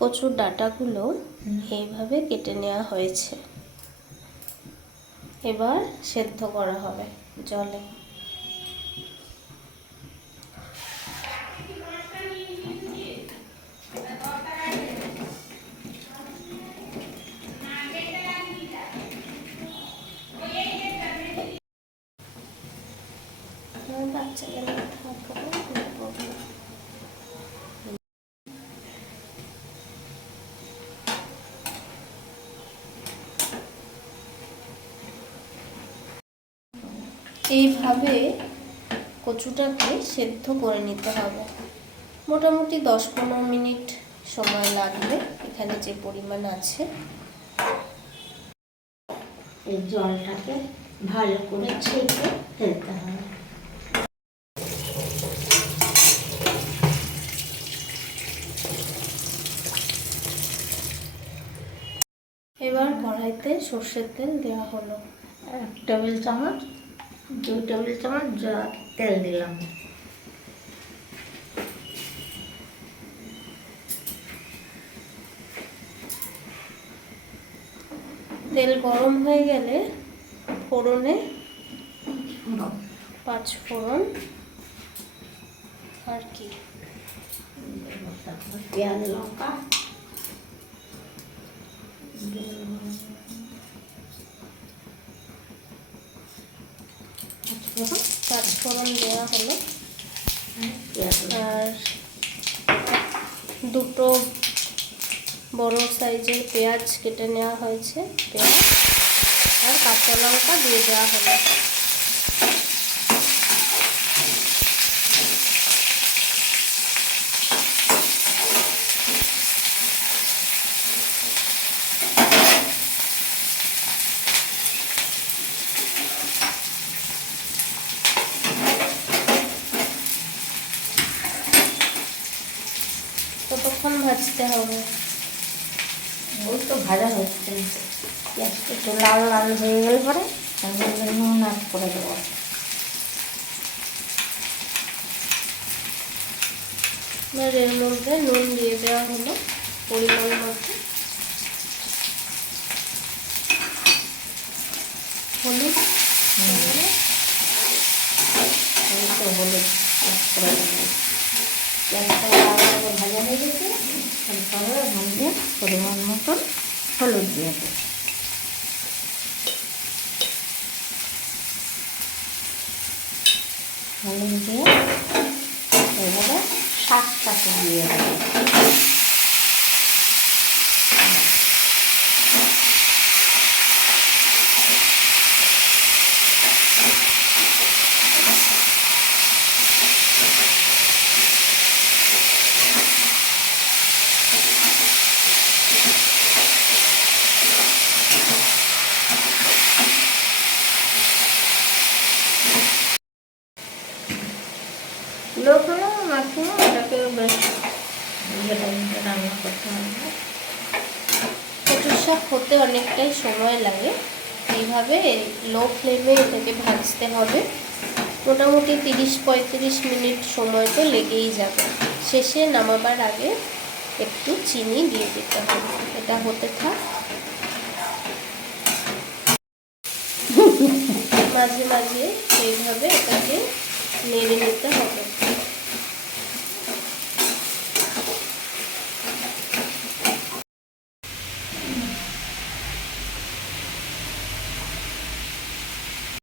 কচুর ডাঁটাগুলো এইভাবে কেটে নেওয়া হয়েছে। এবার সেদ্ধ করা হবে জলে। এইভাবে কচুটাকে সেদ্ধ করে নিতে হবে। মোটামুটি 10-15 মিনিট সময় লাগবে এখানে যে পরিমাণ আছে। এই জলটাকে ভালো করে ছেঁকে ফেলতে হবে। এবার কড়াইতে সর্ষের তেল দেওয়া হলো। 1 টেবিল চামচ, 2 টেবিল চামচ তেল দিলাম। তেল গরম হয়ে গেলে ফোড়নে 5 ফোড়ন আর কি পেঁয়াজ লঙ্কা, 5 ফোড়ন দেওয়া হলো। আর 2 বড় সাইজের পেঁয়াজ কেটে নেওয়া হয়েছে, পেঁয়াজ আর কাঁচা লঙ্কা দিয়ে দেওয়া হলো। কতক্ষণ ভাজতে হবে? ওই তো ভাজা হচ্ছে, পেঁয়াজটা একটু লাল লাল হয়ে গেলে পরে তার মধ্যে নুন অ্যাড করে দেবো। এর মধ্যে নুন দিয়ে দেওয়া হলো পরিমাণ মতো, হলুদ হলুদ অ্যাড করে দেবো। পেঁয়াজটা লাল করে ভাজা হয়ে গেছে, তারপরে মধ্যে পরিমাণ মতন হলুদ দিয়ে দেবো। হলুদ দিয়ে এবারে শাকটাকে দিয়ে দেবো। লোকগুলো ম্যাক্সিমাম এটাকে বেশ রান্না করতে হবে। কচুর শাক হতে অনেকটাই সময় লাগে। এইভাবে লো ফ্লেমে এটাকে ভাজতে হবে। মোটামুটি 30-35 মিনিট সময় তো লেগেই যাবে। শেষে নামাবার আগে একটু চিনি দিয়ে দিতে হবে। এটা হতে থাক, মাঝে মাঝে এইভাবে এটাকে নেড়ে নিতে হবে।